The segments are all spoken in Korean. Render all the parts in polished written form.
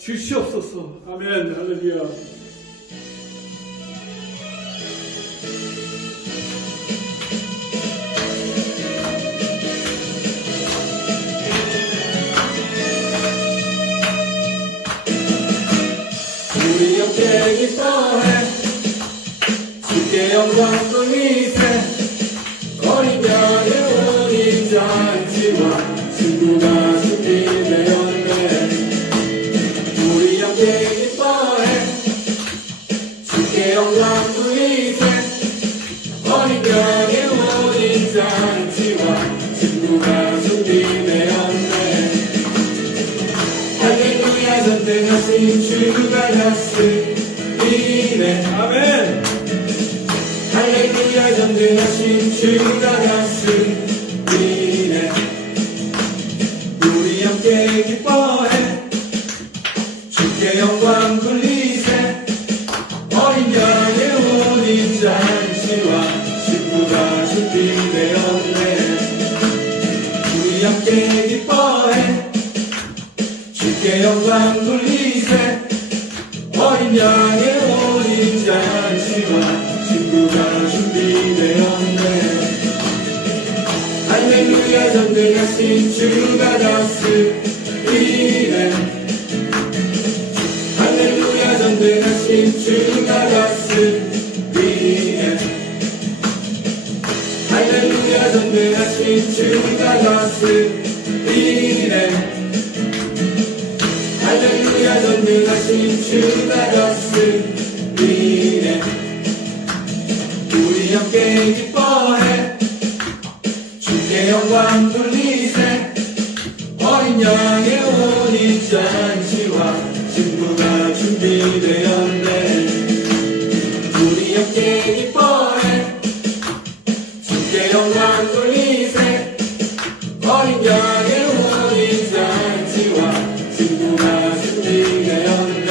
주시옵소서. 아멘. 할렐루야. 우리 함께 기뻐해 주께 영광 돌리세 어린 양의 어린 잔치와 친구가 준비되었네 우리 함께 기뻐해 주께 영광 돌리세 어린 양의 어린 잔치와 친구가 준비되었네 할렐루야 전능하신 주가 다스리네 아멘. 할렐루야 전능하신 주가 다스리네 우리 함께 기뻐해 주께 영광 돌리세 어린 양의 어린 잔치와 친구가 준비되었네 우리 함께 기뻐해 주께 영광 돌리세 어린 양의 어린 잔치와 친구가 준비되었네 할렐루야 전능하신 주가 다스리네 할렐루야 전능하신 주가 다스리네 할렐루야 전능하신 주가 다스리네 할렐루야 전능하신 주가 다스리네 우리 함께 기뻐해 주께 영광 돌리세 어린 양의 어린 잔치와 친구가 준비되었네 우리 함께 기뻐해 주께 영광 돌리세 어린 양의 어린 잔치와 친구가 준비되었네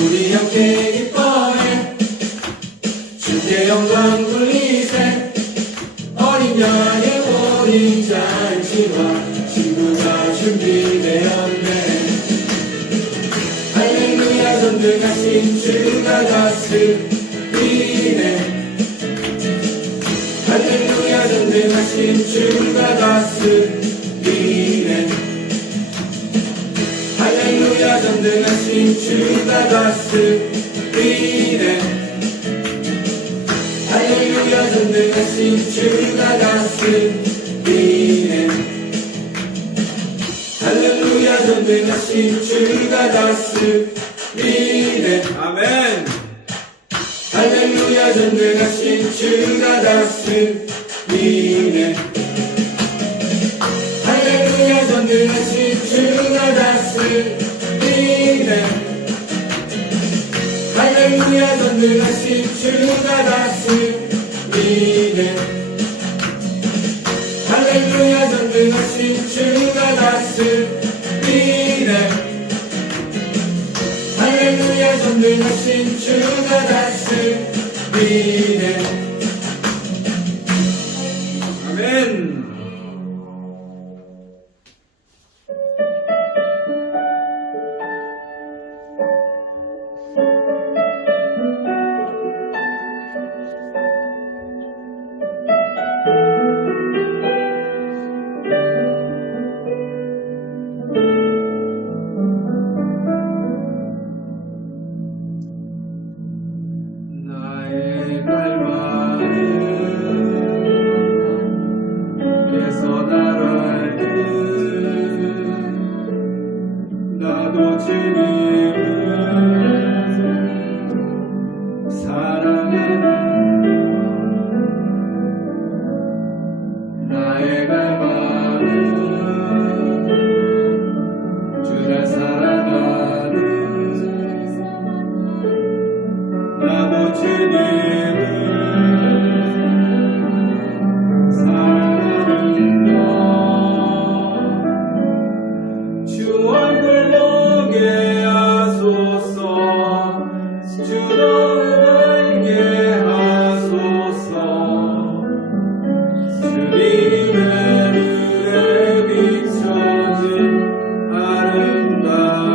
우리 함께 기뻐해 주께 영광 돌리세 어린 양의 어린 잔치와 친구가 준비되었네 할렐루야 전능하신 주가 다스리네 할렐루야 전능하신 주가 다스리네 할렐루야 전능하신 주가 다스리네 할렐루야 전능하신 주가 다스리네 할렐루야 전능하신 주가 다스리네 아멘. 할렐루야 전능하신 주가 다스리네 할렐루야 전능하신 주가 다스리네 할렐루야 전능하신 주가 다스리네 할렐루야 전능하신 주가 다스리네 할렐루야 전능하신 주가 다스리네 아멘. 나의 갈망은 깨서 날아갈 듯 나도 주님을 사랑하는 나의 갈망은 주를 사랑하는 나도 주님을 사랑하는가 주 얼굴 보게 하소서 주 너를 알게 하소서 주님의 눈에 비춰진 아름다운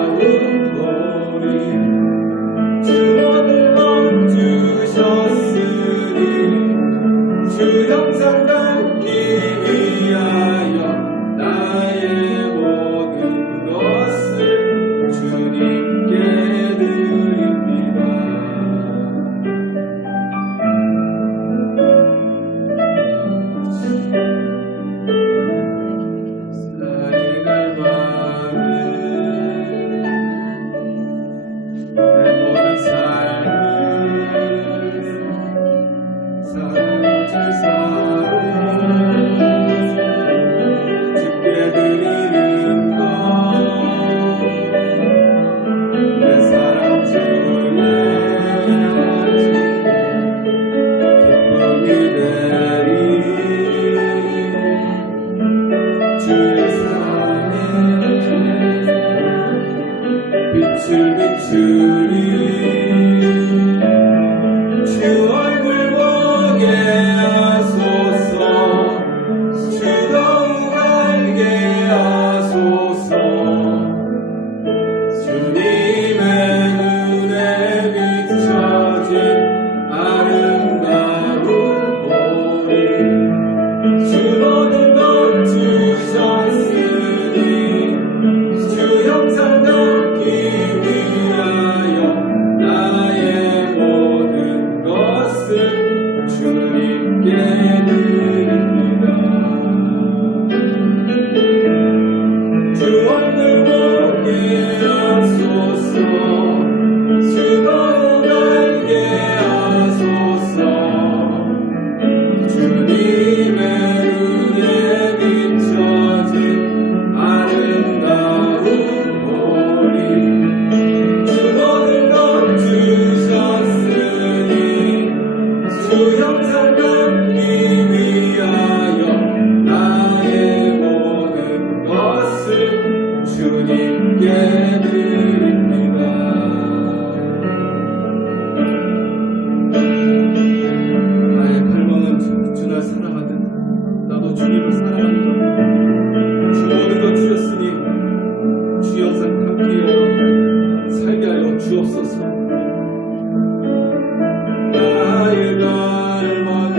나도 주님을 사랑하는 것. 주 모든 것 주셨으니 주 영상 함께하여 살게 하여 주옵소서. 나의 갈망은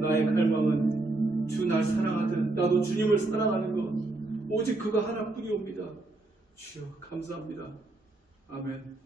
나의 갈망은 나도 주님을 사랑하는 것 오직 그거 하나뿐이옵니다. 주여 감사합니다. 아멘.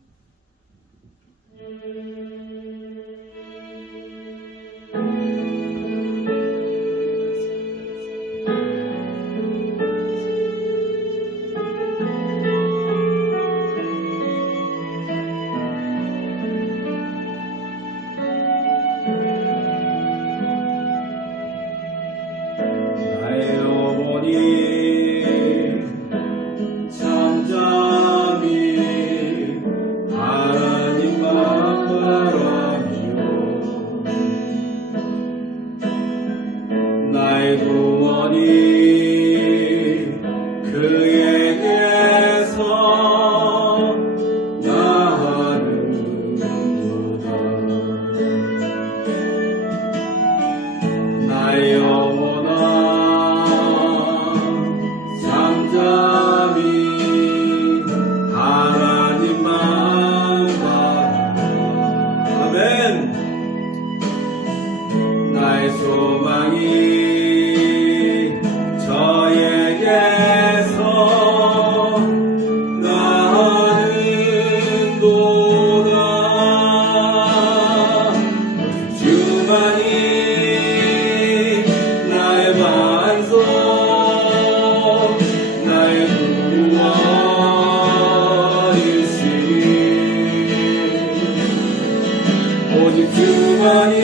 나의 소망이 저에게서 나는도다. 주만이 나의 반석 나의 구원이시니 오직 주만이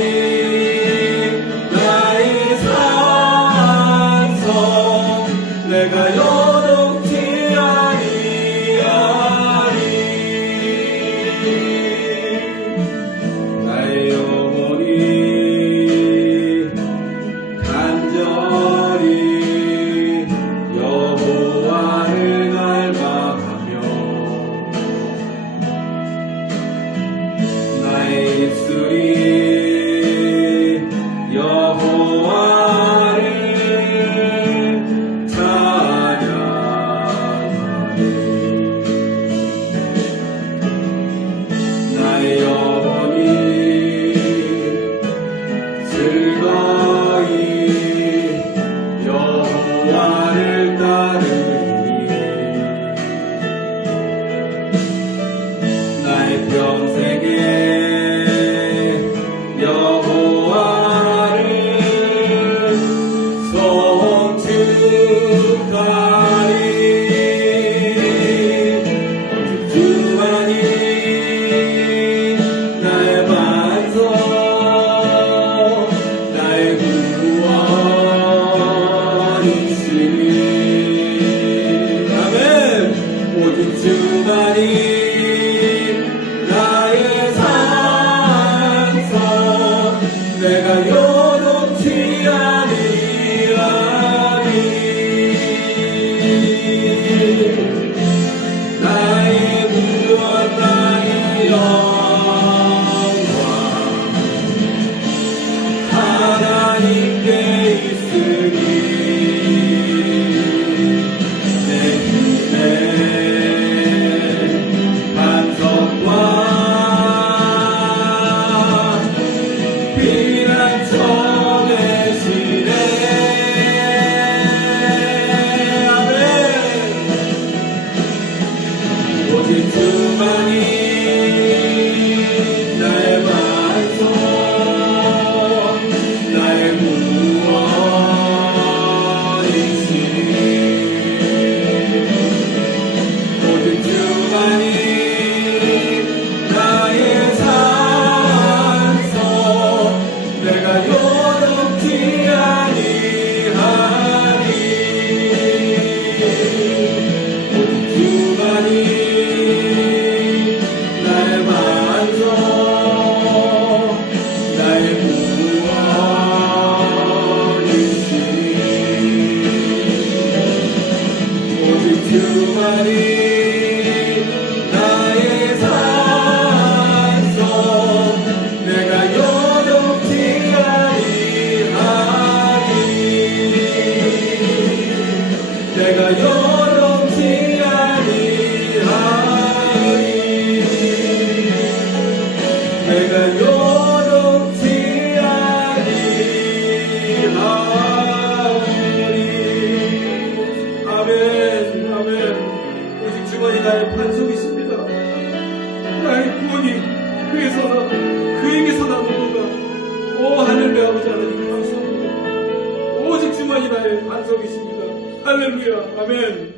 내가 여동치 아니하리. 나의 영혼이 간절히 여호와를 갈망하며 나의 입술이 요동치 아니하리. 나의 구원 나의 영광 하나님께 있으니 내 힘의 반석과 피난처 되시네. 아멘. 오직 주만이 나의 반석 나의 구원이시니 오직 주만이 나의 산소 내가 요동치 아니하리. 오직 주만이 나의 반석 나의 구원이시니 오직 주만이 나의 산소 내가 요동치 아니하리. 내가 요동치 아니하리. 내가 요동치 아니하리. 아멘. 아멘. 오직 주만이 나의 반석이십니다. 나의 구원이 그에게서 나오는가. 오 하늘의 아버지 하나님 감사합니다. 오직 주만이 나의 반석이십니다. 할렐루야. 아멘.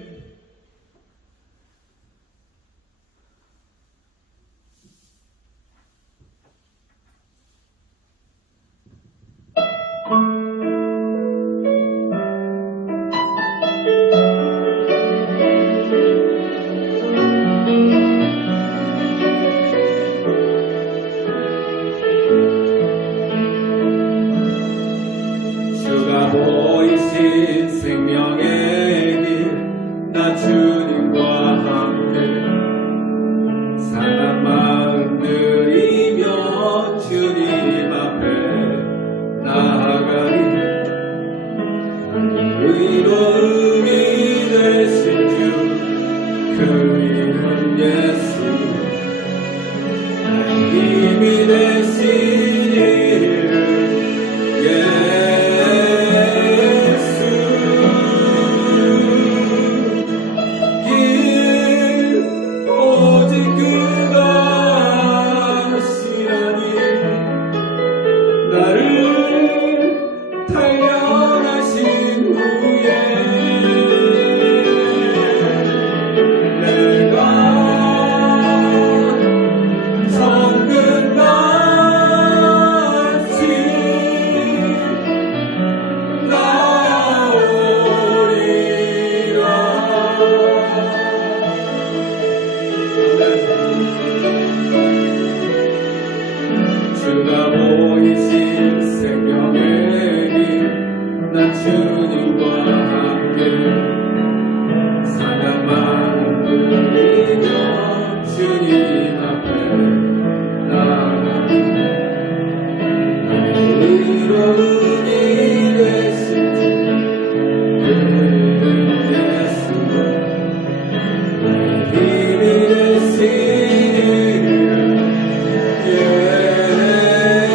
주가 보이신 생명의 길 나 주님과 함께 상한 마음 들이며 주님 앞에 나아가리. 의로움이 되신 주 그 이름 예수 나의 힘이 되신 이름 예수. 길 오직 그가 하시나니 나를 단련하신 후에 내가 성근같이 나오리라. 주가 보이신 생명의 길 난 주님과 함께 상한 마음 들이며 주님 앞에 나아가리. 나의 의로움이 되신 주 그 이름 예수 나의 힘이 되신 이름 예수.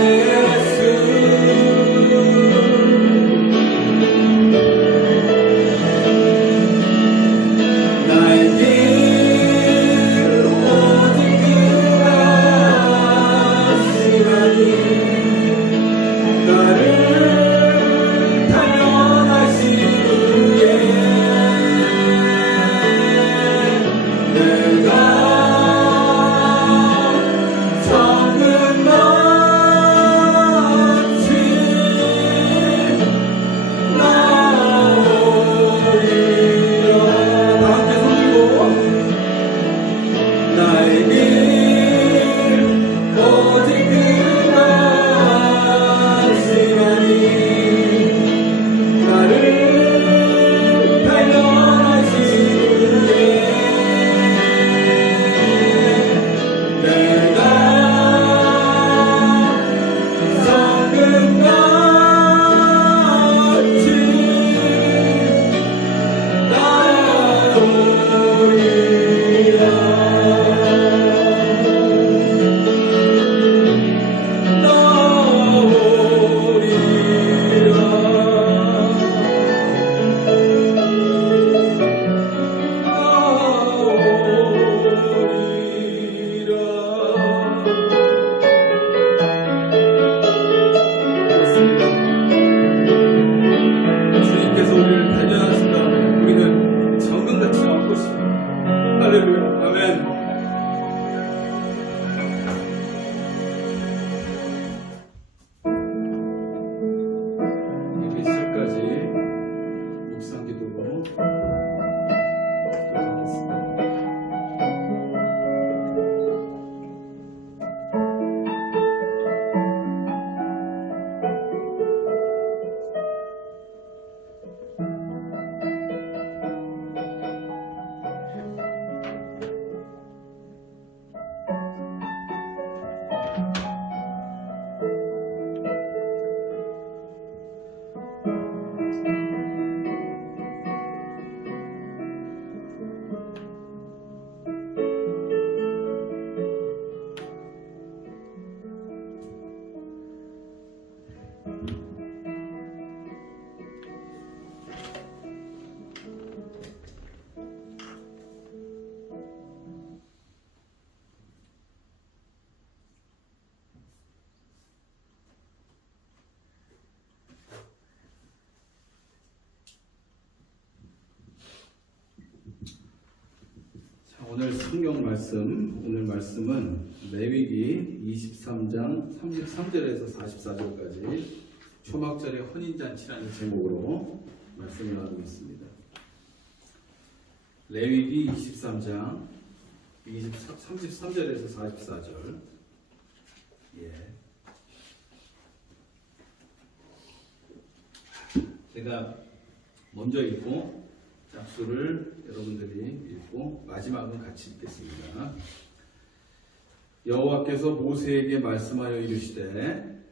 오늘 성경 말씀, 오늘 말씀은 레위기 23장 33절에서 44절까지 초막절의 혼인잔치라는 제목으로 말씀을 나누고 있습니다. 레위기 23장 33절에서 44절. 제가 먼저 읽고 짝수를 여러분들이 읽고 마지막은 같이 읽겠습니다. 여호와께서 모세에게 말씀하여 이르시되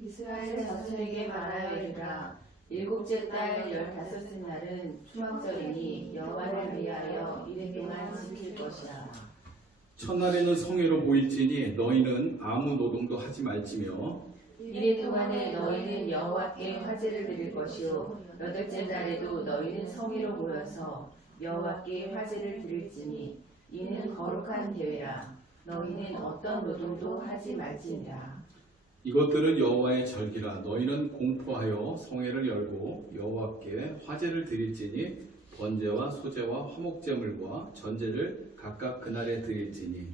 이스라엘 자손에게 말하여 이르라. 일곱째 달 15째 날은 초막절이니 여호와를 위하여 이래 동안 지킬 것이라. 첫날에는 성회로 모일지니 너희는 아무 노동도 하지 말지며 이래 동안에 너희는 여호와께 화제를 드릴 것이요 여덟째 날에도 너희는 성회로 모여서 여호와께 화제를 드릴지니 이는 거룩한 대회라. 너희는 어떤 노동도 하지 말지니라. 이것들은 여호와의 절기라. 너희는 공포하여 성회를 열고 여호와께 화제를 드릴지니 번제와 소제와 화목제물과 전제를 각각 그날에 드릴지니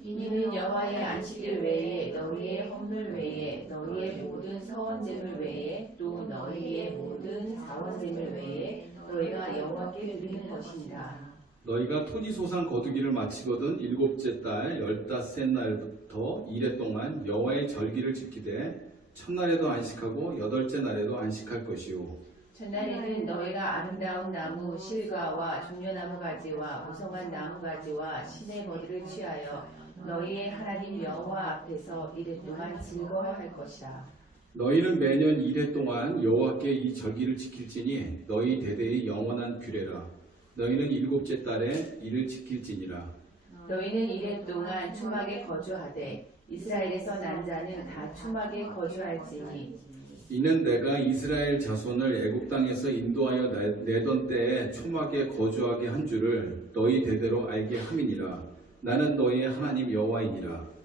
이는 여호와의 안식일 외에 너희의 헌물 외에 너희의 모든 서원제물 외에 또 너희의 모든 자원제물 외에 너희가 여호와께 드리는 것이니라. 너희가 토지소산 거두기를 마치거든 일곱째 달 15째 날부터 이래 동안 여호와의 절기를 지키되 첫날에도 안식하고 여덟째 날에도 안식할 것이요 전날에는 너희가 아름다운 나무 실과와 종려나무 가지와 무성한 나무 가지와 신의 머리를 취하여 너희의 하나님 여호와 앞에서 이래 동안 즐거워할 것이라. 너희는 매년 이래 동안 여호와께 이 절기를 지킬지니 너희 대대의 영원한 규례라. 너희는 일곱째 달에 이를 지킬지니라. 너희는 이래 동안 초막에 거주하되 이스라엘에서 난 자는 다 초막에 거주할지니 이는 내가 이스라엘 자손을 애굽 땅에서 인도하여 내던 때에 초막에 거주하게 한 줄을 너희 대대로 알게 함이니라. 나는 너희의 하나님 여호와이니라.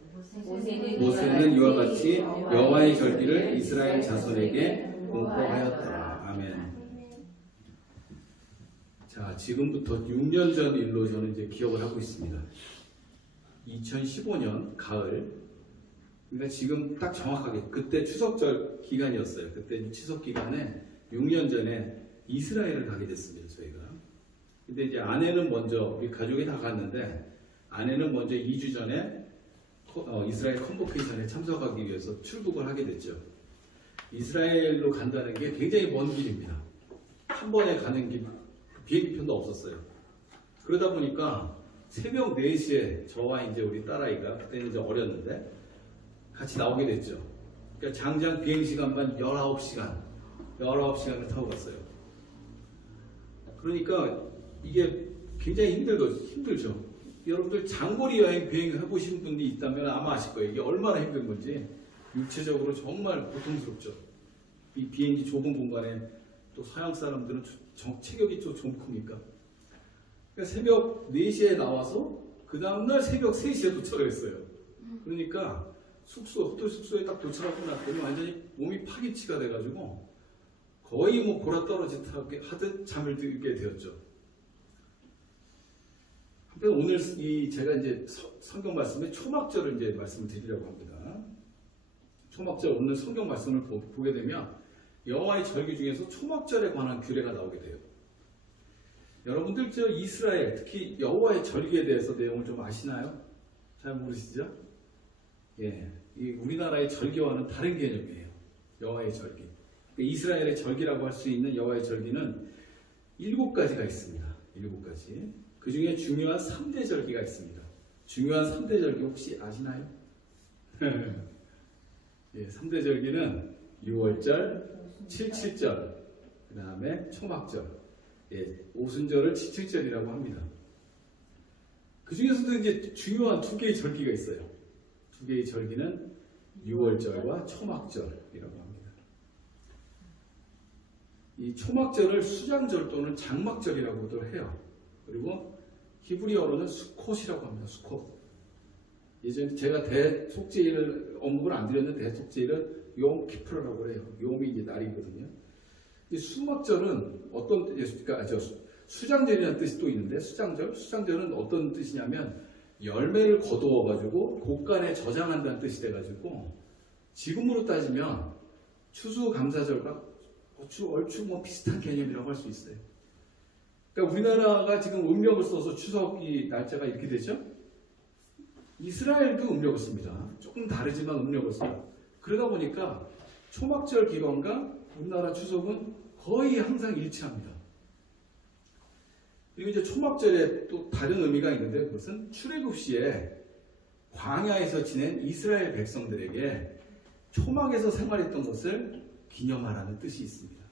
모세는 이와 같이 여호와의 절기를 이스라엘 자손에게 공포하였더라. 아멘. 자, 지금부터 6년 전 일로 저는 이제 기억을 하고 있습니다. 2015년 가을. 그러니까 지금 딱 정확하게 그때 추석절 기간이었어요. 그때 추석 기간에 6년 전에 이스라엘을 가게 됐습니다. 저희가. 근데 이제 아내는 먼저 우리 가족이 다 갔는데 아내는 먼저 2주 전에 이스라엘 컨보케이션에 참석하기 위해서 출국을 하게 됐죠. 이스라엘로 간다는 게 굉장히 먼 길입니다. 한 번에 가는 길 비행기편도 없었어요. 그러다 보니까 새벽 4시에 저와 이제 우리 딸아이가 그때는 이제 어렸는데 같이 나오게 됐죠. 그러니까 장장 비행시간만 19시간을 타고 갔어요. 그러니까 이게 굉장히 힘들죠. 여러분들 장거리 여행 비행 해보신 분이 있다면 아마 아실 거예요. 이게 얼마나 힘든 건지 육체적으로 정말 고통스럽죠. 이 비행기 좁은 공간에 또 서양 사람들은 체격이 좀 큽니까? 그러니까 새벽 4시에 나와서 그 다음날 새벽 3시에 도착을 했어요. 그러니까 호텔 숙소에 딱 도착하고 났더니 완전히 몸이 파기치가 돼가지고 거의 뭐 골아 떨어지듯 잠을 들게 되었죠. 한편 오늘 제가 이제 성경 말씀에 초막절을 이제 말씀을 드리려고 합니다. 초막절 오늘 성경 말씀을 보게 되면 여호와의 절기 중에서 초막절에 관한 규례가 나오게 돼요. 여러분들 저 이스라엘 특히 여호와의 절기에 대해서 내용을 좀 아시나요? 잘 모르시죠? 예, 이 우리나라의 절기와는 다른 개념이에요. 여호와의 절기. 이스라엘의 절기라고 할 수 있는 여호와의 절기는 7가지가 있습니다. 7가지. 그 중에 중요한 3대 절기가 있습니다. 중요한 3대 절기 혹시 아시나요? 예, 3대 절기는 6월절, 7.7절, 그 다음에 초막절, 예, 오순절을 7.7절이라고 합니다. 그 중에서도 이제 중요한 2개의 절기가 있어요. 2개의 절기는 6월절과 초막절이라고 합니다. 이 초막절을 수장절 또는 장막절이라고도 해요. 그리고 히브리어로는 수콧이라고 합니다. 수콧. 예전에 제가 대속죄일 언급을 안 드렸는데 대속죄일은 용 키프라고 해요. 용이 이제 날이거든요. 이 수막절은 어떤 수장절이라는 뜻이 또 있는데 수장절은 어떤 뜻이냐면 열매를 거두어 가지고 곳간에 저장한다는 뜻이 돼 가지고 지금으로 따지면 추수감사절과 얼추 뭐 비슷한 개념이라고 할 수 있어요. 그러니까 우리나라가 지금 음력을 써서 추석이 날짜가 이렇게 되죠. 이스라엘도 음력을 씁니다. 조금 다르지만 음력을 써요. 그러다 보니까 초막절 기간과 우리나라 추석은 거의 항상 일치합니다. 그리고 이제 초막절에 또 다른 의미가 있는데 그것은 출애굽 시에 광야에서 지낸 이스라엘 백성들에게 초막에서 생활했던 것을 기념하라는 뜻이 있습니다.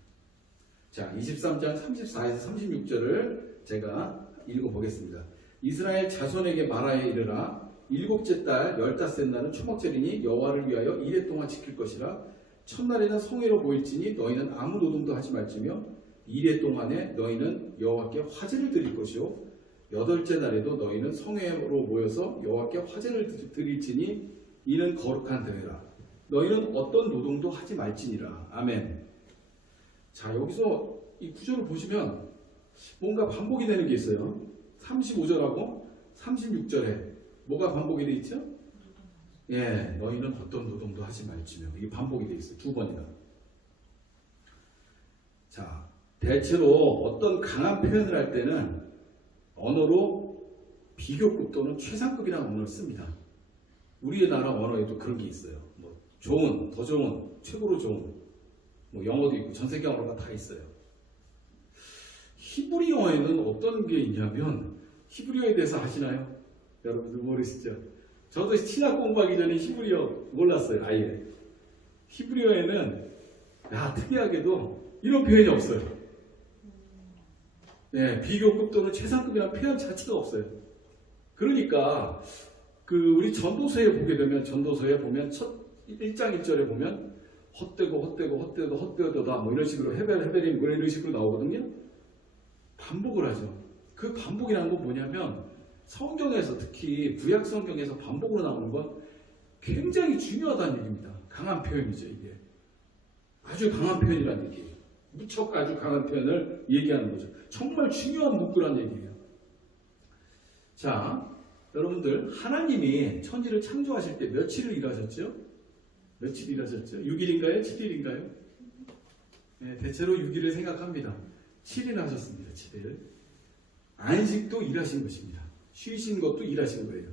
자, 23장 34에서 36절을 제가 읽어보겠습니다. 이스라엘 자손에게 말하여 이르라. 일곱째 달 15째 날은 초막절이니 여호와를 위하여 이래 동안 지킬 것이라. 첫날에는 성회로 모일지니 너희는 아무 노동도 하지 말지며 이래 동안에 너희는 여호와께 화제를 드릴 것이요 여덟째 날에도 너희는 성회로 모여서 여호와께 화제를 드릴지니 이는 거룩한 대회라. 너희는 어떤 노동도 하지 말지니라. 아멘. 자, 여기서 이 구절을 보시면 뭔가 반복이 되는 게 있어요. 35절하고 36절에 뭐가 반복이 되어 있죠? 예, 너희는 어떤 노동도 하지 말지며. 이게 반복이 되어 있어요. 두 번이나. 자, 대체로 어떤 강한 표현을 할 때는 언어로 비교급 또는 최상급이라는 언어를 씁니다. 우리나라 언어에도 그런 게 있어요. 뭐 좋은, 더 좋은, 최고로 좋은, 뭐 영어도 있고 전 세계 언어가 다 있어요. 히브리어에는 어떤 게 있냐면 히브리어에 대해서 아시나요? 여러분들 모르시죠? 저도 신학 공부하기 전에 히브리어 몰랐어요. 아예. 히브리어에는 특이하게도 이런 표현이 없어요. 네, 비교급 또는 최상급이라는 표현 자체가 없어요. 그러니까 우리 전도서에 보게 되면 전도서에 보면 첫 1장 1절에 보면 헛되고다 뭐 이런 식으로 헤벨임 뭐 이런 식으로 나오거든요. 반복을 하죠. 그 반복이라는 건 뭐냐면 성경에서 특히 구약 성경에서 반복으로 나오는 건 굉장히 중요하다는 얘기입니다. 강한 표현이죠. 이게 아주 강한 표현이라는 얘기예요. 무척 아주 강한 표현을 얘기하는 거죠. 정말 중요한 문구라는 얘기예요. 자, 여러분들 하나님이 천지를 창조하실 때 며칠을 일하셨죠? 며칠 일하셨죠? 6일인가요? 7일인가요? 네, 대체로 6일을 생각합니다. 7일 하셨습니다. 7일. 안식도 일하신 것입니다. 쉬신 것도 일하신 거예요.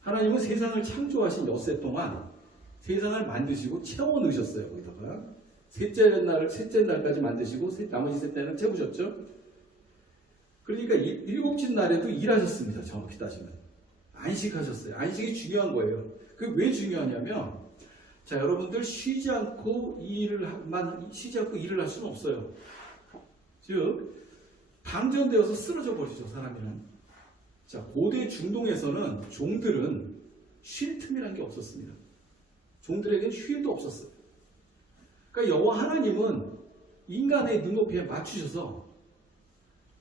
하나님은 세상을 창조하신 엿새 동안 세상을 만드시고 채워 넣으셨어요. 거기다가 셋째 날까지 만드시고 나머지 셋째 날은 채우셨죠. 그러니까 일곱째 날에도 일하셨습니다. 정확히 따지면 안식하셨어요. 안식이 중요한 거예요. 그게 왜 중요하냐면 자, 여러분들 쉬지 않고 일을 할 수는 없어요. 즉 방전되어서 쓰러져 버리죠. 사람이란. 자, 고대 중동에서는 종들은 쉴 틈이라는 게 없었습니다. 종들에게는 휴일도 없었어요. 그러니까 여호와 하나님은 인간의 눈높이에 맞추셔서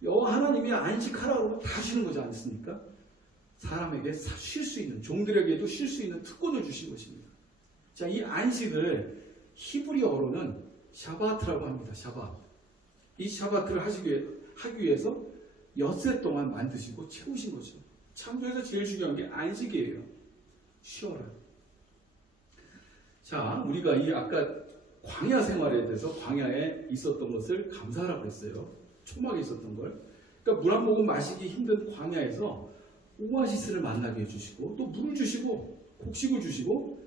여호와 하나님이 안식하라고 다 쉬는 거지 않습니까? 사람에게 쉴 수 있는, 종들에게도 쉴 수 있는 특권을 주신 것입니다. 자, 이 안식을 히브리어로는 샤바트라고 합니다. 샤바트. 이 샤바트를 하기 위해서 엿새 동안 만드시고 채우신 거죠. 창조에서 제일 중요한 게 안식이에요. 쉬어라. 자, 우리가 이 아까 광야 생활에 대해서 광야에 있었던 것을 감사하라고 했어요. 초막에 있었던 걸. 그러니까 물 한 모금 마시기 힘든 광야에서 오아시스를 만나게 해주시고 또 물을 주시고 곡식을 주시고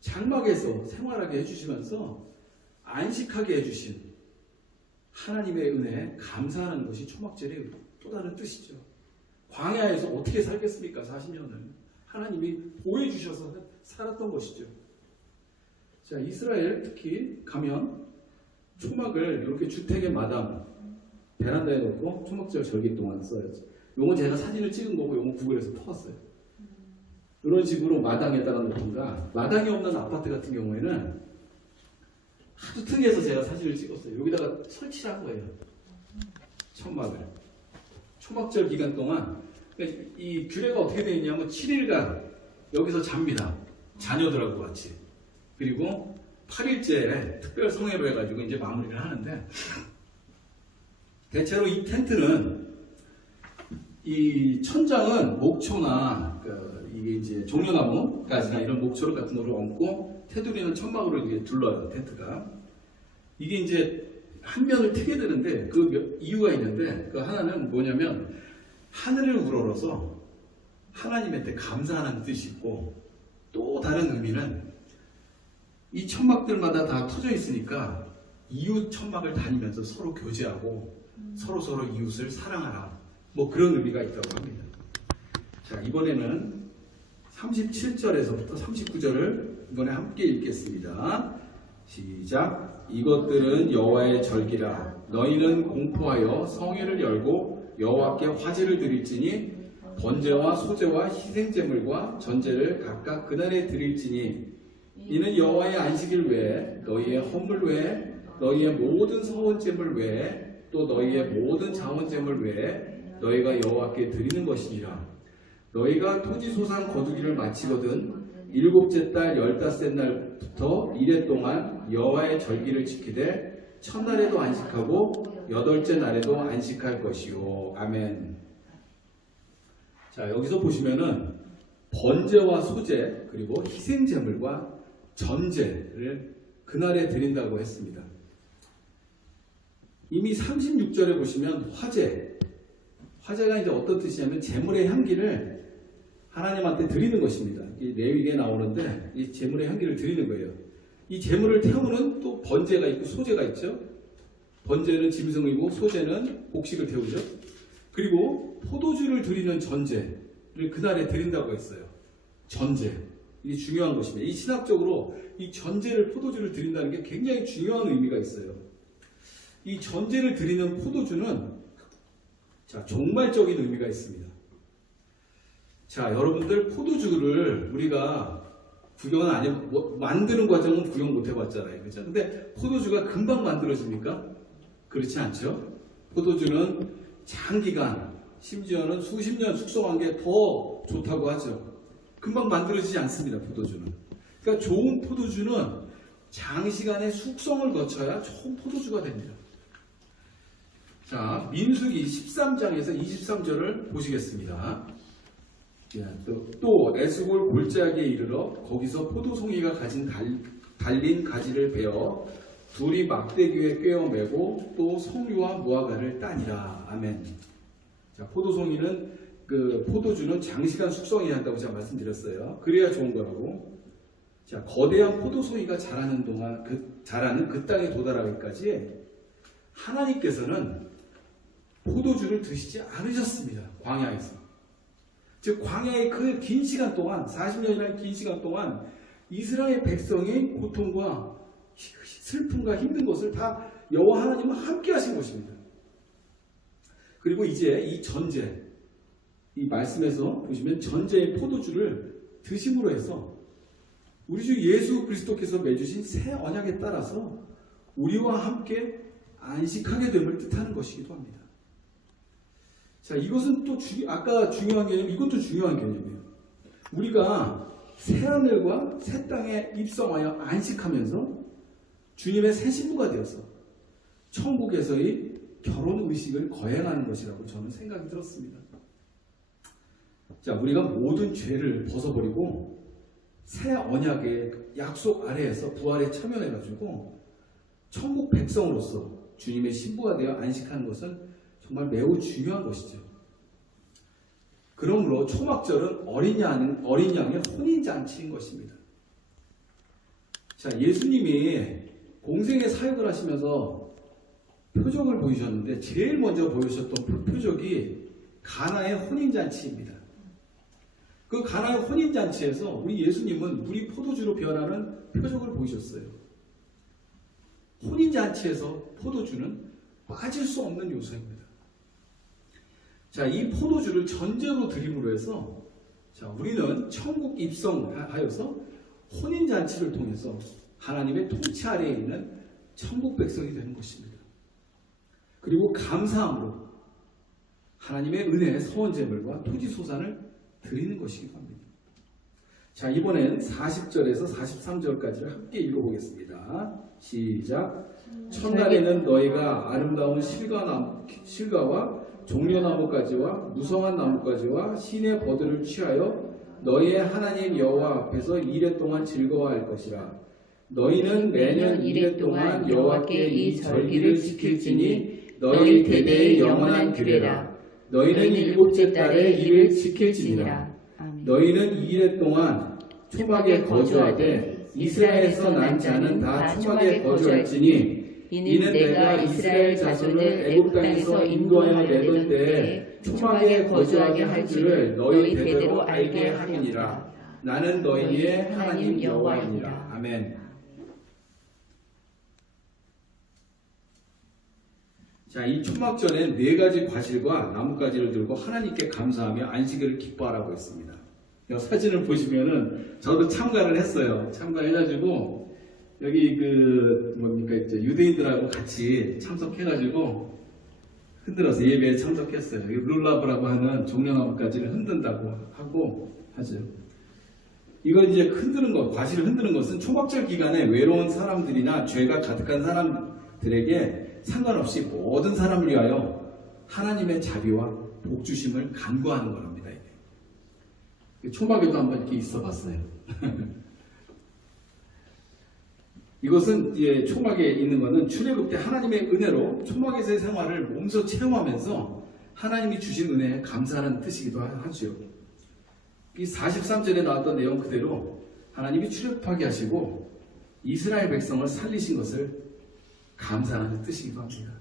장막에서 생활하게 해주시면서 안식하게 해주신 하나님의 은혜에 감사하는 것이 초막절의 또 다른 뜻이죠. 광야에서 어떻게 살겠습니까? 40년을. 하나님이 보호해주셔서 살았던 것이죠. 자, 이스라엘 특히 가면 초막을 이렇게 주택의 마당 베란다에 놓고 초막절 절기 동안 써야죠. 요건 제가 사진을 찍은 거고 요건 구글에서 퍼왔어요. 이런 식으로 마당에다가 놓든가, 마당이 없는 아파트 같은 경우에는 하도 특이해서 제가 사진을 찍었어요. 여기다가 설치를 한 거예요. 천막을. 초막절 기간 동안 이 규례가 어떻게 되어 있냐면 7일간 여기서 잡니다. 자녀들하고 같이. 그리고 8일째 특별 성회로 해가지고 이제 마무리를 하는데 대체로 이 텐트는 이 천장은 목초나 이게 이제 종려나무 가지나 이런 목초를 같은 거를 얹고 테두리는 천막으로 이게 둘러요. 텐트가 이게 이제 한 면을 트게 되는데 그 이유가 있는데 그 하나는 뭐냐면 하늘을 우러러서 하나님한테 감사하는 뜻이 있고 또 다른 의미는 이 천막들마다 다 터져 있으니까 이웃 천막을 다니면서 서로 교제하고 서로 이웃을 사랑하라 뭐 그런 의미가 있다고 합니다. 자, 이번에는 37절에서부터 39절을 이번에 함께 읽겠습니다. 시작. 이것들은 여호와의 절기라. 너희는 공포하여 성회를 열고 여호와께 화제를 드릴지니 번제와 소제와 희생제물과 전제를 각각 그날에 드릴지니 이는 여호와의 안식일 외에 너희의 헌물 외에 너희의 모든 서원제물 외에 또 너희의 모든 자원제물 외에 너희가 여호와께 드리는 것이니라. 너희가 토지소산 거두기를 마치거든 일곱째 달 15째 날부터 이래 동안 여호와의 절기를 지키되 첫날에도 안식하고 여덟째 날에도 안식할 것이요. 아멘. 자, 여기서 보시면은 번제와 소제 그리고 희생제물과 전제를 그날에 드린다고 했습니다. 이미 36절에 보시면 화제가 이제 어떤 뜻이냐면 제물의 향기를 하나님한테 드리는 것입니다. 레위기에 나오는데 이 제물의 향기를 드리는 거예요. 이 제물을 태우는 또 번제가 있고 소제가 있죠. 번제는 짐승이고 소제는 곡식을 태우죠. 그리고 포도주를 드리는 전제를 그날에 드린다고 했어요. 전제. 이게 중요한 것입니다. 이 신학적으로 이 전제를 포도주를 드린다는 게 굉장히 중요한 의미가 있어요. 이 전제를 드리는 포도주는 자, 종말적인 의미가 있습니다. 자, 여러분들 포도주를 우리가 구경은 안 해, 만드는 과정은 구경 못 해봤잖아요. 그죠? 근데 포도주가 금방 만들어집니까? 그렇지 않죠? 포도주는 장기간, 심지어는 수십 년 숙성한 게 더 좋다고 하죠. 금방 만들어지지 않습니다, 포도주는. 그러니까 좋은 포도주는 장시간의 숙성을 거쳐야 좋은 포도주가 됩니다. 자, 민수기 13장에서 23절을 보시겠습니다. 또 에스골 골짜기에 이르러 거기서 포도송이가 가진 달린 가지를 베어 둘이 막대기에 꿰어 매고 또 송유와 무화과를 따니라. 아멘. 자, 포도송이는 포도주는 장시간 숙성해야 한다고 제가 말씀드렸어요. 그래야 좋은 거라고. 자, 거대한 포도송이가 자라는 자라는 그 땅에 도달하기까지 하나님께서는 포도주를 드시지 않으셨습니다. 광야에서. 즉 광야의 그 긴 시간 동안 40년이라는 긴 시간 동안 이스라엘 백성의 고통과 슬픔과 힘든 것을 다 여호와 하나님은 함께 하신 것입니다. 그리고 이제 이 전제, 이 말씀에서 보시면 전제의 포도주를 드심으로 해서 우리 주 예수 그리스도께서 맺으신 새 언약에 따라서 우리와 함께 안식하게 됨을 뜻하는 것이기도 합니다. 자, 이것은 또 아까 중요한 개념, 이것도 중요한 개념이에요. 우리가 새 하늘과 새 땅에 입성하여 안식하면서 주님의 새 신부가 되어서 천국에서의 결혼 의식을 거행하는 것이라고 저는 생각이 들었습니다. 자, 우리가 모든 죄를 벗어버리고 새 언약의 약속 아래에서 부활에 참여해가지고 천국 백성으로서 주님의 신부가 되어 안식하는 것은 정말 매우 중요한 것이죠. 그러므로 초막절은 어린 양의 혼인잔치인 것입니다. 자, 예수님이 공생의 사역을 하시면서 표적을 보이셨는데 제일 먼저 보여주셨던 표적이 가나의 혼인잔치입니다. 그 가나의 혼인잔치에서 우리 예수님은 물이 포도주로 변하는 표적을 보이셨어요. 혼인잔치에서 포도주는 빠질 수 없는 요소입니다. 자, 이 포도주를 전제로 드림으로 해서 자, 우리는 천국 입성하여서 혼인잔치를 통해서 하나님의 통치 아래에 있는 천국 백성이 되는 것입니다. 그리고 감사함으로 하나님의 은혜의 서원제물과 토지소산을 드리는 것이기도 합니다. 자, 이번엔 40절에서 43절까지를 함께 읽어보겠습니다. 시작. 첫날에는 너희가 아름다운 실과와 종려나무까지와 무성한 나무까지와 신의 버들을 취하여 너희의 하나님 여호와 앞에서 이레 동안 즐거워할 것이라. 너희는 매년 이레 동안 여호와께 이 절기를 지킬지니 너희 대대의 영원한 규례라. 너희는 일곱째 달에 이를 지킬지니라. 너희는 이 이레 동안 초막에 거주하되 이스라엘에서 난 자는 다 초막에 거주할지니 이는 내가 이스라엘 자손을 애굽 땅에서 인도하여 내던 때에 초막에 거주하게 할 줄을 너희 대대로 알게 하리니라. 나는 너희의 하나님 여호와이니라. 아멘. 자, 이 초막절에 4가지 과실과 나뭇가지를 들고 하나님께 감사하며 안식일을 기뻐하라고 했습니다. 이 사진을 보시면은 저도 참가를 했어요. 참가해가지고 여기 이제 유대인들하고 같이 참석해가지고 흔들어서 예배에 참석했어요. 여기 룰라브라고 하는 종려나무까지를 흔든다고 하죠. 이걸 이제 흔드는 것, 과실을 흔드는 것은 초막절 기간에 외로운 사람들이나 죄가 가득한 사람들에게 상관없이 모든 사람을 위하여 하나님의 자비와 복주심을 간구하는 거랍니다. 이게. 초막에도 한번 이렇게 있어 봤어요. 이것은 이제 초막에 있는 것은 출애굽 때 하나님의 은혜로 초막에서의 생활을 몸소 체험하면서 하나님이 주신 은혜에 감사하는 뜻이기도 하죠. 이 43절에 나왔던 내용 그대로 하나님이 출애굽하게 하시고 이스라엘 백성을 살리신 것을 감사하는 뜻이기도 합니다.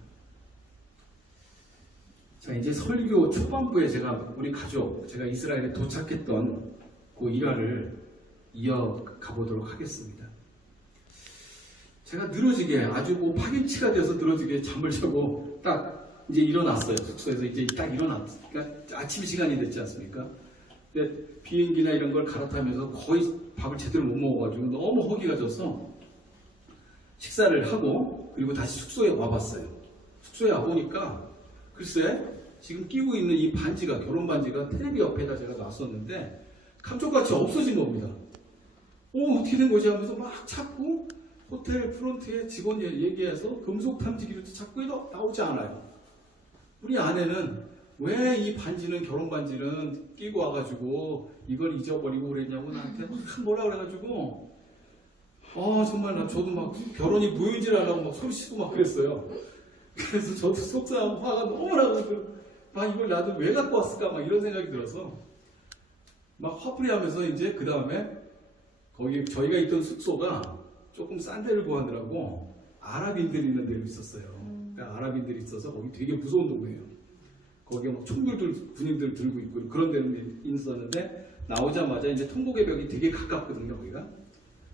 자, 이제 설교 초반부에 우리 가족, 제가 이스라엘에 도착했던 그 일화를 이어가 보도록 하겠습니다. 제가 늘어지게 아주 파김치가 돼서 늘어지게 잠을 자고 딱 이제 일어났어요. 숙소에서 이제 딱 일어났어요. 그러니까 아침 시간이 됐지 않습니까? 근데 비행기나 이런 걸 갈아타면서 거의 밥을 제대로 못 먹어가지고 너무 허기가 져서 식사를 하고 그리고 다시 숙소에 와봤어요. 숙소에 와보니까 글쎄 지금 끼고 있는 이 반지가, 결혼 반지가 텔레비 옆에다 제가 놨었는데 감쪽같이 없어진 겁니다. 어떻게 된 거지 하면서 막 찾고 호텔 프론트에 직원이 얘기해서 금속 탐지기로 찾고 해도 나오지 않아요. 우리 아내는 왜 이 반지는, 결혼 반지는 끼고 와가지고 이걸 잊어버리고 그랬냐고 나한테 막 뭐라 그래가지고 정말 저도 막 결혼이 무효인지라고 막 소리치고 막 그랬어요. 그래서 저도 속상하고 화가 너무 나고 이걸 나도 왜 갖고 왔을까 막 이런 생각이 들어서 막 화풀이 하면서 이제 그 다음에 거기 저희가 있던 숙소가 조금 싼 데를 구하느라고 아랍인들이 있는 데로 있었어요. 그러니까 아랍인들이 있어서 거기 되게 무서운 동네예요. 거기에 막 군인들 들고 있고 그런 데는 있었는데 나오자마자 이제 통곡의 벽이 되게 가깝거든요, 거기가.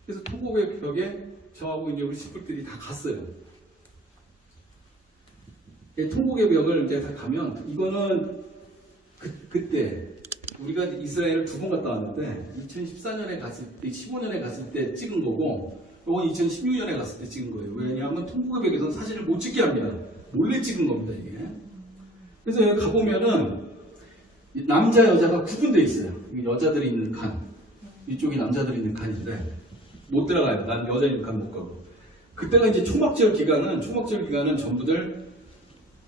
그래서 통곡의 벽에 저하고 이제 우리 식구들이 다 갔어요. 통곡의 벽을 이제 다 가면 이거는 그때 우리가 이스라엘을 2번 갔다 왔는데 2014년에 갔을 때, 15년에 갔을 때 찍은 거고 이건 2016년에 갔을 때 찍은 거예요. 왜냐하면 통곡의 벽에서는 사진을 못 찍게 합니다. 몰래 찍은 겁니다, 이게. 그래서 여기 가보면은 남자, 여자가 구분되어 있어요. 여자들이 있는 칸, 이쪽이 남자들이 있는 칸인데 못 들어가요. 난 여자 있는 칸 못 가고. 그때가 이제 초막절 기간은 전부들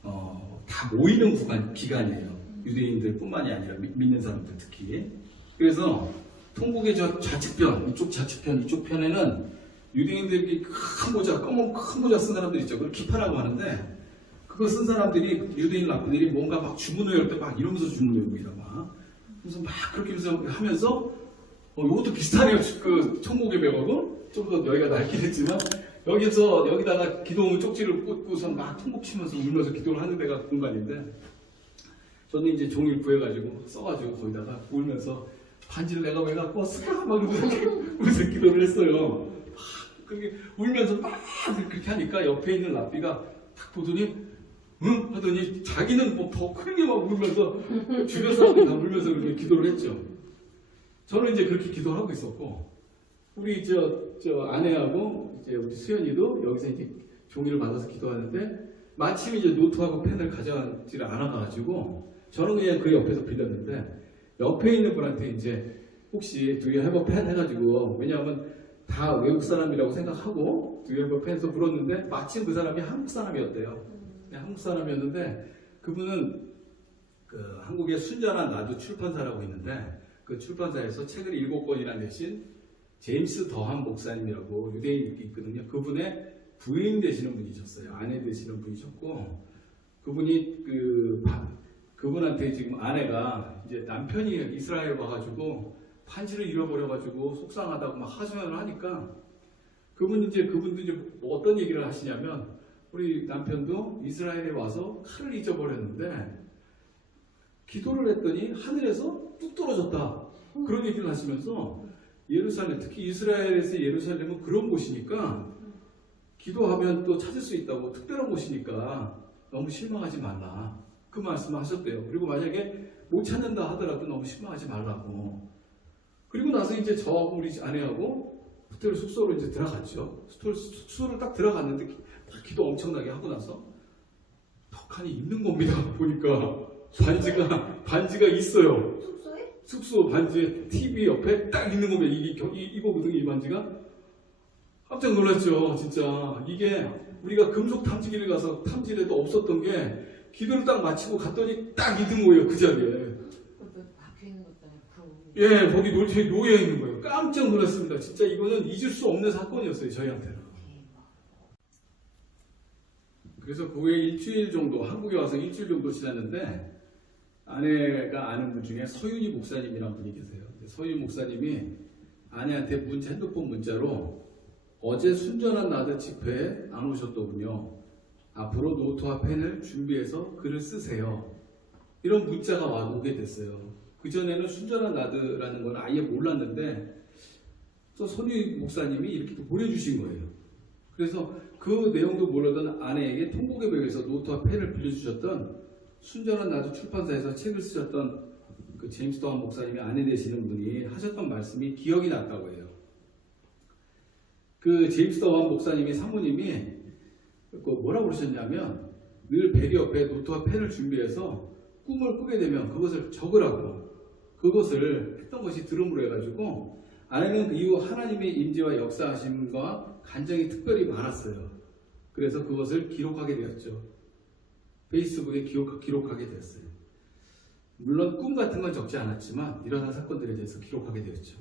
다 모이는 기간이에요. 유대인들 뿐만이 아니라 믿는 사람들 특히. 그래서 통곡의 좌측편, 이쪽 좌측편, 이쪽 편에는 유대인들이 큰 모자, 큰 모자 쓴 사람들 있죠. 그걸 기파라고 하는데 그거 쓴 사람들이, 유대인 랍비들이 뭔가 막 주문을 할 때 막 이러면서 주문을 외웁니다. 그래서 막 그렇게 하면서 이것도 비슷하네요. 그 천국의 벽하고 좀 더 여기가 낡긴 했지만 여기다가 기도문 쪽지를 꽂고서 막 통곡 치면서 울면서 기도를 하는 데가 공간인데 저는 이제 종이를 구해가지고 써가지고 거기다가 울면서 반지를 내가 왜 갖고 왔을까 막 이러면서 기도를 했어요. 그렇게 울면서 막 그렇게 하니까 옆에 있는 랍비가 딱 보더니 응? 하더니 자기는 뭐 더 크게 막 울면서 주변 사람들이 다 울면서 그렇게 기도를 했죠. 저는 이제 그렇게 기도를 하고 있었고 우리 저 아내하고 이제 우리 수연이도 여기서 이제 종이를 받아서 기도하는데 마침 이제 노트하고 펜을 가져가지를 않아가지고 저는 그냥 그 옆에서 빌렸는데 옆에 있는 분한테 이제 혹시 Do you have a pen 해가지고, 왜냐하면 다 외국 사람이라고 생각하고 Do you have a pen 해서 물었는데 마침 그 사람이 한국 사람이었대요. 네, 한국 사람이었는데 그분은 그 한국의 순전한 나도 출판사라고 있는데 그 출판사에서 책을 7권이나 내신 제임스 더한 목사님이라고 유대인이 있거든요. 그분의 부인 되시는 분이셨어요. 아내 되시는 분이셨고, 그분이 그분한테 지금 아내가 이제 남편이 이스라엘 와가지고 반지를 잃어버려가지고 속상하다고 막 하소연을 하니까 그분도 이제 뭐 어떤 얘기를 하시냐면, 우리 남편도 이스라엘에 와서 칼을 잊어버렸는데 기도를 했더니 하늘에서 뚝 떨어졌다. 그런 얘기를 하시면서 예루살렘, 특히 이스라엘에서 예루살렘은 그런 곳이니까 기도하면 또 찾을 수 있다고, 특별한 곳이니까 너무 실망하지 말라. 그 말씀을 하셨대요. 그리고 만약에 못 찾는다 하더라도 너무 실망하지 말라고. 그리고 나서 이제 저하고 우리 아내하고 호텔 숙소로 이제 들어갔죠. 숙소를 딱 들어갔는데 기도 엄청나게 하고 나서 덕하니 있는 겁니다. 보니까 반지가 있어요. 숙소에? 숙소 반지에 TV 옆에 딱 있는 겁니다. 이거거든요, 이 반지가. 깜짝 놀랐죠, 진짜. 이게 우리가 금속 탐지기를 가서 탐지를 해도 없었던 게 기도를 딱 마치고 갔더니 딱 있는 거예요, 그 자리에. 박혀 있는 것도 아니고. 예, 거기 놓여 있는 거예요. 깜짝 놀랐습니다. 진짜 이거는 잊을 수 없는 사건이었어요, 저희한테는. 그래서 그 후에 일주일 정도, 한국에 와서 일주일 정도 지났는데, 아내가 아는 분 중에 서윤희 목사님이라는 분이 계세요. 서윤희 목사님이 아내한테 핸드폰 문자로 어제 순전한 나드 집회에 안 오셨더군요. 앞으로 노트와 펜을 준비해서 글을 쓰세요. 이런 문자가 오게 됐어요. 그전에는 순전한 나드라는 건 아예 몰랐는데 또 손희 목사님이 이렇게 또 보내주신 거예요. 그래서 그 내용도 모르던 아내에게 통곡의벽에서 노트와 펜을 빌려주셨던, 순전한 나도 출판사에서 책을 쓰셨던 그 제임스 더한 목사님이 아내 되시는 분이 하셨던 말씀이 기억이 났다고 해요. 그 제임스 더한 목사님이 사모님이 뭐라고 그러셨냐면, 늘 베개 옆에 노트와 펜을 준비해서 꿈을 꾸게 되면 그것을 적으라고, 그것을 했던 것이 들음으로 해가지고 아내는 그 이후 하나님의 임재와 역사하심과 간증이 특별히 많았어요. 그래서 그것을 기록하게 되었죠. 페이스북에 기록하게 되었어요. 물론 꿈 같은 건 적지 않았지만 일어난 사건들에 대해서 기록하게 되었죠.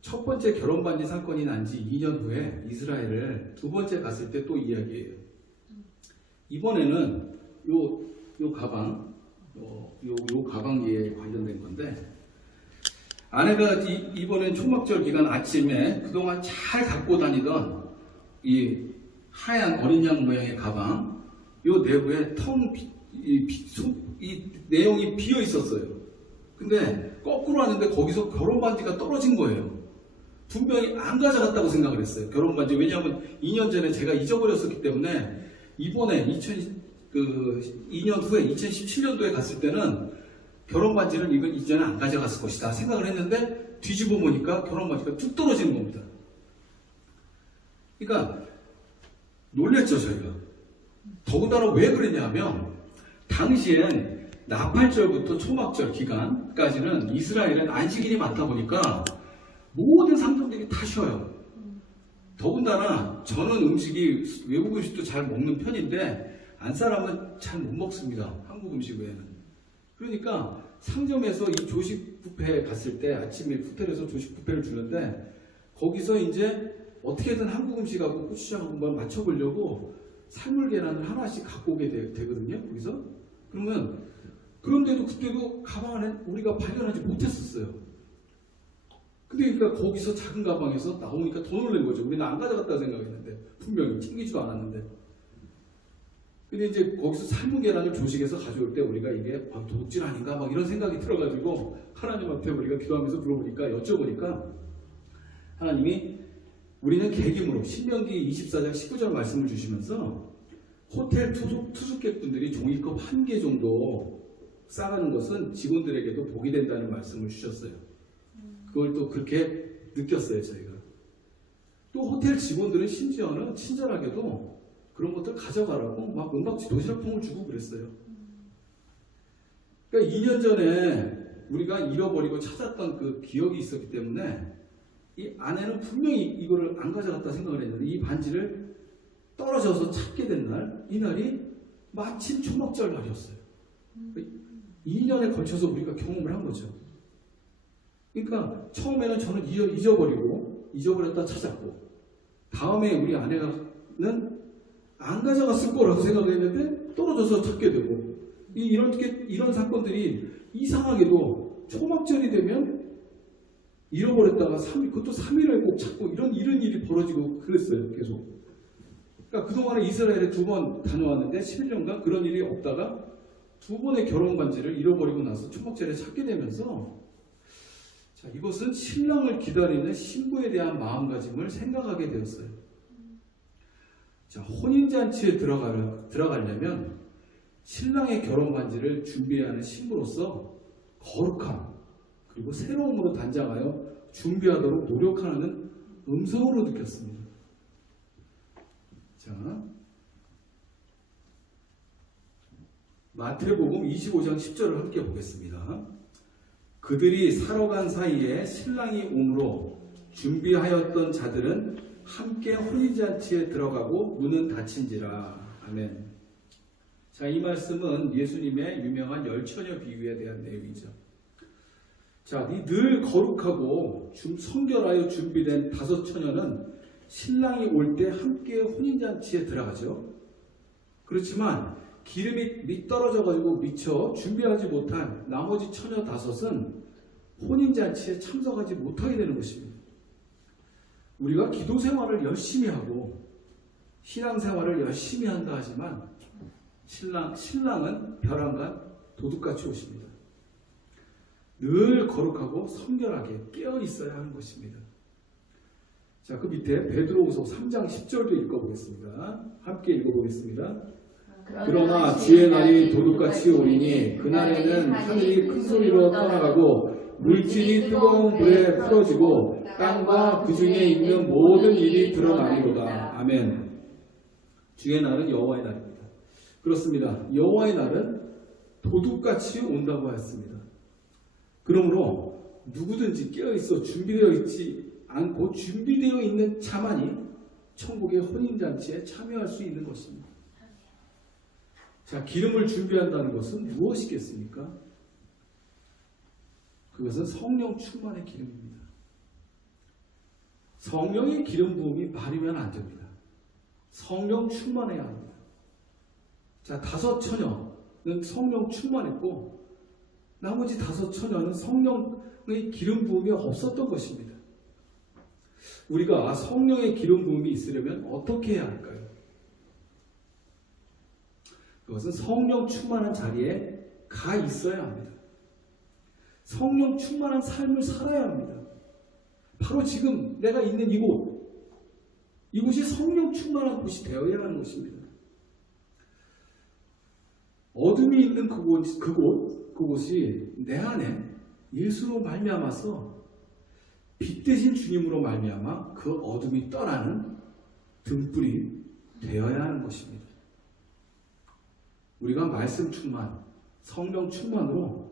첫 번째 결혼 반지 사건이 난 지 2년 후에 이스라엘을 두 번째 갔을 때 또 이야기예요. 이번에는 요 가방, 요 가방기에 관련된 건데, 아내가 이번엔 초막절 기간 아침에 그동안 잘 갖고 다니던 이 하얀 어린 양 모양의 가방, 요 내부에 이 내용이 비어 있었어요. 근데 거꾸로 왔는데 거기서 결혼 반지가 떨어진 거예요. 분명히 안 가져갔다고 생각을 했어요, 결혼 반지. 왜냐하면 2년 전에 제가 잊어버렸었기 때문에 이번에 2년 후에 2017년도에 갔을 때는 결혼 반지를 이건 이전에 안 가져갔을 것이다 생각을 했는데, 뒤집어 보니까 결혼 반지가 뚝 떨어지는 겁니다. 그러니까 놀랬죠, 저희가. 더군다나 왜 그랬냐면, 당시엔 나팔절부터 초막절 기간까지는 이스라엘엔 안식일이 많다 보니까 모든 상점들이 다 쉬어요. 더군다나 저는 외국 음식도 잘 먹는 편인데 안 사람은 잘 못 먹습니다, 한국 음식 외에는. 그러니까 상점에서 이 조식 뷔페에 갔을 때, 아침에 호텔에서 조식 뷔페를 주는데 거기서 이제 어떻게든 한국 음식하고 고추장하고 맞춰보려고 삶을 계란을 하나씩 갖고 오게 되거든요, 거기서. 그런데도 그때도 가방 안에 우리가 발견하지 못했었어요. 근데 그러니까 거기서 작은 가방에서 나오니까 더 놀란 거죠. 우리는 안 가져갔다고 생각했는데, 분명히 챙기지도 않았는데. 근데 이제 거기서 삶은 계란을 조식해서 가져올 때 우리가 이게 도둑질 아닌가 막 이런 생각이 들어가지고 하나님한테 우리가 기도하면서 물어보니까, 여쭤보니까 하나님이 우리는 계획임으로 신명기 24장 19절 말씀을 주시면서 호텔 투숙객분들이 종이컵 1개 정도 싸가는 것은 직원들에게도 복이 된다는 말씀을 주셨어요. 그걸 또 그렇게 느꼈어요, 저희가. 또 호텔 직원들은 심지어는 친절하게도 그런 것들 가져가라고 막 은박지 도시락통을 주고 그랬어요. 그러니까 2년 전에 우리가 잃어버리고 찾았던 그 기억이 있었기 때문에 이 아내는 분명히 이거를 안 가져갔다 생각을 했는데 이 반지를 떨어져서 찾게 된 날, 이날이 마침 초막절 날이었어요. 2년에 걸쳐서 우리가 경험을 한 거죠. 그러니까 처음에는 저는 잊어버렸다 찾았고 다음에 우리 아내가는 안 가져갔을 거라고 생각했는데 떨어져서 찾게 되고 이런 사건들이 이상하게도 초막절이 되면 잃어버렸다가 그것도 3일을 꼭 찾고 이런 일이 벌어지고 그랬어요. 계속. 그러니까 그동안에 이스라엘에 2번 다녀왔는데 11년간 그런 일이 없다가 2번의 결혼 반지를 잃어버리고 나서 초막절에 찾게 되면서 자, 이것은 신랑을 기다리는 신부에 대한 마음가짐을 생각하게 되었어요. 자, 혼인잔치에 들어가려면 신랑의 결혼 반지를 준비해야 하는 신부로서 거룩함 그리고 새로움으로 단장하여 준비하도록 노력하는 음성으로 느꼈습니다. 자, 마태복음 25장 10절을 함께 보겠습니다. 그들이 사러 간 사이에 신랑이 오므로 준비하였던 자들은 함께 혼인잔치에 들어가고 문은 닫힌지라. 아멘. 자, 이 말씀은 예수님의 유명한 열처녀 비유에 대한 내용이죠. 자, 이 늘 거룩하고 성결하여 준비된 5 처녀는 신랑이 올 때 함께 혼인잔치에 들어가죠. 그렇지만 기름이 밑떨어져가지고 미처 준비하지 못한 나머지 처녀 5은 혼인잔치에 참석하지 못하게 되는 것입니다. 우리가 기도 생활을 열심히 하고 신앙생활을 열심히 한다 하지만 신랑은 벼랑간 도둑같이 오십니다. 늘 거룩하고 성결하게 깨어 있어야 하는 것입니다. 자, 그 밑에 베드로후서 3장 10절도 읽어보겠습니다. 함께 읽어보겠습니다. 그러나 주의 날이 도둑같이 오리니 그날에는 하늘이 큰 소리로 떠나가고 물질이 뜨거운 불에 풀어지고 땅과 그 중에 있는 모든 일이 드러나리로다. 아멘. 주의 날은 여호와의 날입니다. 그렇습니다. 여호와의 날은 도둑같이 온다고 하였습니다. 그러므로 누구든지 깨어있어 준비되어 있지 않고 준비되어 있는 자만이 천국의 혼인잔치에 참여할 수 있는 것입니다. 자, 기름을 준비한다는 것은 무엇이겠습니까? 그것은 성령 충만의 기름입니다. 성령의 기름 부음이 마르면 안 됩니다. 성령 충만해야 합니다. 자, 5 처녀는 성령 충만했고 나머지 5 처녀는 성령의 기름 부음이 없었던 것입니다. 우리가 성령의 기름 부음이 있으려면 어떻게 해야 할까요? 그것은 성령 충만한 자리에 가 있어야 합니다. 성령 충만한 삶을 살아야 합니다. 바로 지금 내가 있는 이곳이 성령 충만한 곳이 되어야 하는 것입니다. 어둠이 있는 그곳이 내 안에 예수로 말미암아서 빛 대신 주님으로 말미암아 그 어둠이 떠나는 등불이 되어야 하는 것입니다. 우리가 말씀 충만, 성령 충만으로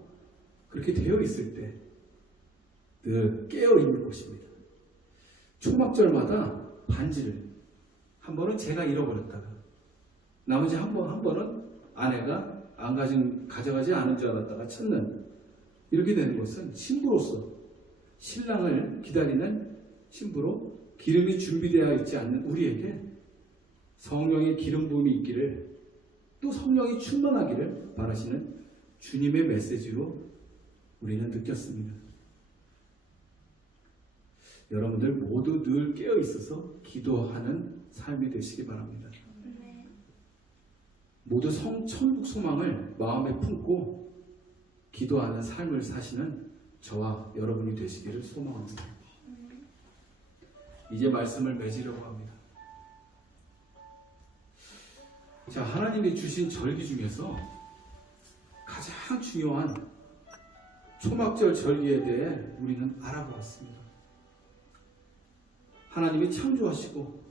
그렇게 되어 있을 때 늘 깨어 있는 것입니다. 초막절마다 반지를 한 번은 제가 잃어버렸다가 나머지 한 번은 아내가 가져가지 않은 줄 알았다가 찾는 이렇게 되는 것은 신부로서 신랑을 기다리는 신부로 기름이 준비되어 있지 않는 우리에게 성령의 기름 부음이 있기를 또 성령이 충만하기를 바라시는 주님의 메시지로 우리는 느꼈습니다. 여러분들 모두 늘 깨어 있어서 기도하는 삶이 되시기 바랍니다. 모두 천국 소망을 마음에 품고 기도하는 삶을 사시는 저와 여러분이 되시기를 소망합니다. 이제 말씀을 맺으려고 합니다. 자, 하나님이 주신 절기 중에서 가장 중요한 초막절 절기에 대해 우리는 알아보았습니다. 하나님이 창조하시고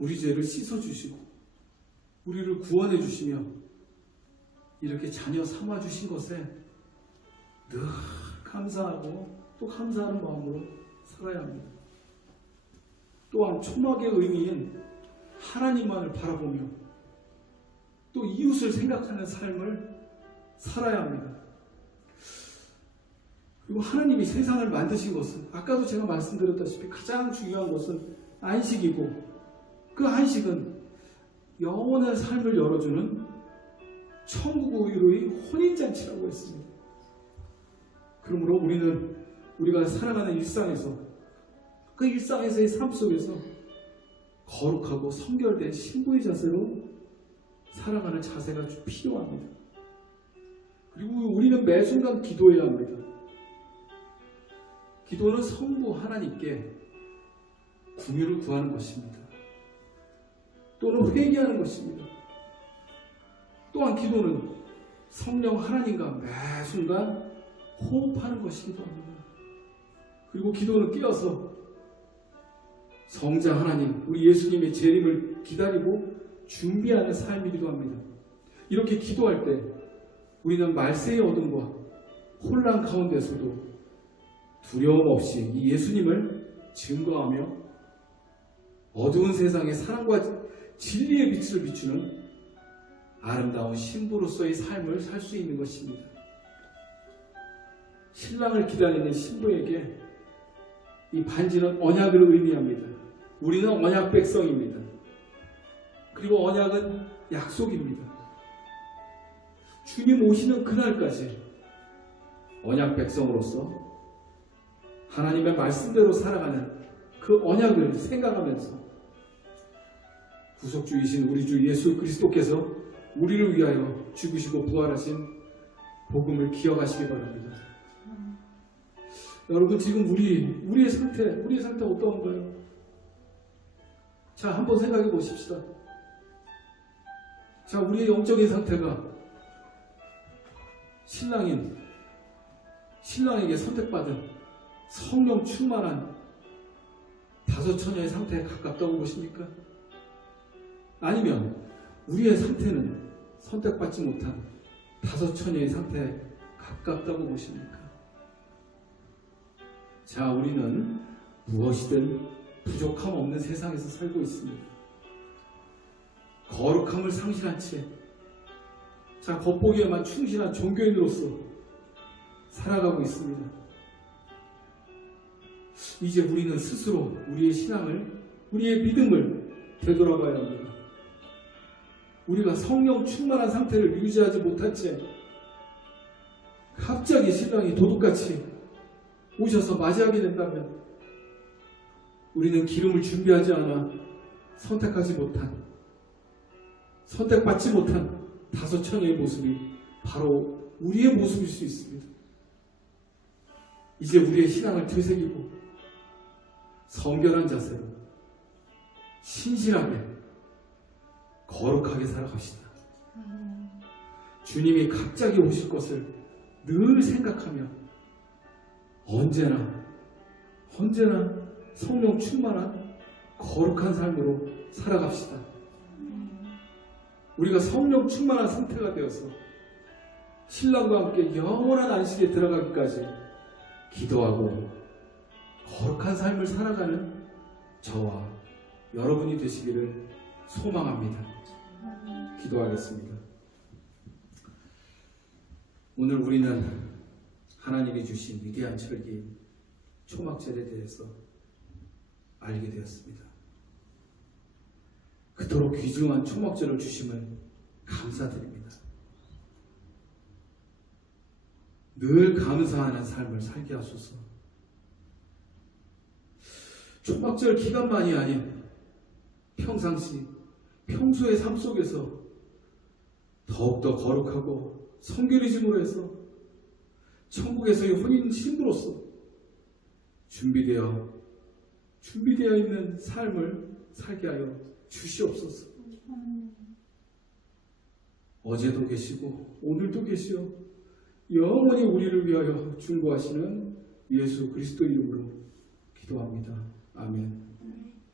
우리 죄를 씻어주시고 우리를 구원해 주시며 이렇게 자녀 삼아 주신 것에 늘 감사하고 또 감사하는 마음으로 살아야 합니다. 또한 초막의 의미인 하나님만을 바라보며 또 이웃을 생각하는 삶을 살아야 합니다. 그리고 하나님이 세상을 만드신 것은 아까도 제가 말씀드렸다시피 가장 중요한 것은 안식이고 그 안식은 영원한 삶을 열어주는 천국 의로의 혼인잔치라고 했습니다. 그러므로 우리가 살아가는 일상에서 그 일상에서의 삶 속에서 거룩하고 성결된 신부의 자세로 살아가는 자세가 필요합니다. 그리고 우리는 매 순간 기도해야 합니다. 기도는 성부 하나님께 궁유를 구하는 것입니다. 또는 회개하는 것입니다. 또한 기도는 성령 하나님과 매 순간 호흡하는 것이기도 합니다. 그리고 기도는 끼어서 성자 하나님, 우리 예수님의 재림을 기다리고 준비하는 삶이기도 합니다. 이렇게 기도할 때 우리는 말세의 어둠과 혼란 가운데서도 두려움 없이 이 예수님을 증거하며 어두운 세상에 사랑과 진리의 빛을 비추는 아름다운 신부로서의 삶을 살 수 있는 것입니다. 신랑을 기다리는 신부에게 이 반지는 언약을 의미합니다. 우리는 언약 백성입니다. 그리고 언약은 약속입니다. 주님 오시는 그날까지 언약 백성으로서 하나님의 말씀대로 살아가는 그 언약을 생각하면서 구속주이신 우리 주 예수 그리스도께서 우리를 위하여 죽으시고 부활하신 복음을 기억하시기 바랍니다. 여러분, 지금 우리의 상태 어떠한가요? 자, 한번 생각해 보십시다. 자, 우리의 영적인 상태가 신랑에게 선택받은 성령 충만한 다섯 처녀의 상태에 가깝다고 보십니까? 아니면 우리의 상태는 선택받지 못한 다섯 처녀의 상태에 가깝다고 보십니까? 자, 우리는 무엇이든 부족함 없는 세상에서 살고 있습니다. 거룩함을 상실한 채, 자, 겉보기에만 충실한 종교인으로서 살아가고 있습니다. 이제 우리는 스스로 우리의 신앙을, 우리의 믿음을 되돌아봐야 합니다. 우리가 성령 충만한 상태를 유지하지 못한 채 갑자기 신랑이 도둑같이 오셔서 맞이하게 된다면 우리는 기름을 준비하지 않아 선택받지 못한 다섯 처녀의 모습이 바로 우리의 모습일 수 있습니다. 이제 우리의 신앙을 되새기고 성결한 자세로 신실하게 거룩하게 살아갑시다. 주님이 갑자기 오실 것을 늘 생각하며 언제나 성령 충만한 거룩한 삶으로 살아갑시다. 우리가 성령 충만한 상태가 되어서 신랑과 함께 영원한 안식에 들어가기까지 기도하고 거룩한 삶을 살아가는 저와 여러분이 되시기를 소망합니다. 기도하겠습니다. 오늘 우리는 하나님이 주신 위대한 철기인 초막절에 대해서 알게 되었습니다. 그토록 귀중한 초막절을 주심을 감사드립니다. 늘 감사하는 삶을 살게 하소서. 초막절 기간만이 아닌 평소의 삶 속에서 더욱더 거룩하고 성결해짐으로 해서 천국에서의 혼인 신부로서 준비되어 있는 삶을 살게 하여 주시옵소서. 어제도 계시고 오늘도 계시어 영원히 우리를 위하여 중보하시는 예수 그리스도 이름으로 기도합니다. 아멘.